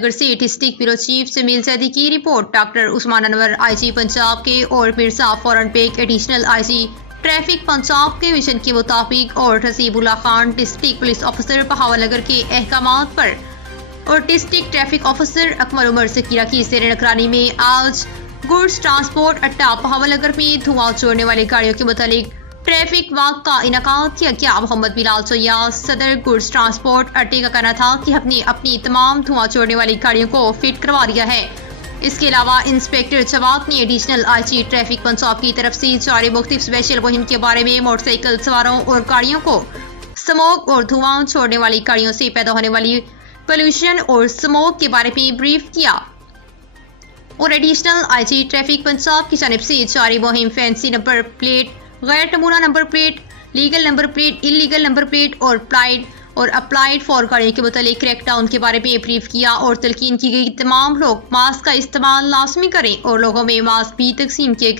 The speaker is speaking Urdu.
نگر سے district bureau chief Jamil Zaidi کی رپورٹ۔ Doctor Usman Anwar I G Punjab کے اور مرزا فورن Baig additional I G traffic Punjab کے مشن کے مطابق اور Haseeb Ullah Khan district police officer Bahawalnagar کے احکامات پر اور district traffic officer Akmal Umar ذکیرہ کی زیر نگرانی میں آج گوڈز ٹرانسپورٹ اڈہ بہاول نگر میں دھواں چھوڑنے والی گاڑیوں کے متعلق ٹریفک واک کا انعقاد کیا گیا۔ محمد بلال چویاز صدر گوڈز ٹرانسپورٹ اڈے کا کہنا تھا کہ اپنی تمام دھواں چھوڑنے والی گاڑیوں کو فٹ کروا دیا ہے۔ اس کے علاوہ انسپیکٹر جواد نے additional I G traffic Punjab کی طرف سے جاری مختلف اسپیشل مہم کے بارے میں موٹر سائیکل سواروں اور گاڑیوں کو سموک اور دھواں چھوڑنے والی گاڑیوں سے پیدا ہونے والی پولوشن اور سموک کے بارے میں بریف کیا اور additional I G traffic Punjab کی جانب سے جاری مہم فینسی نمبر پلیٹ، غیر نمونہ number plate, legal number plate, illegal number plate اور اپلائیڈ فار گاڑیوں کے متعلق کریک ڈاؤن کے بارے میں بریف کیا اور تلقین کی گئی تمام لوگ ماسک کا استعمال لازمی کریں اور لوگوں میں ماسک بھی تقسیم کیے گئے۔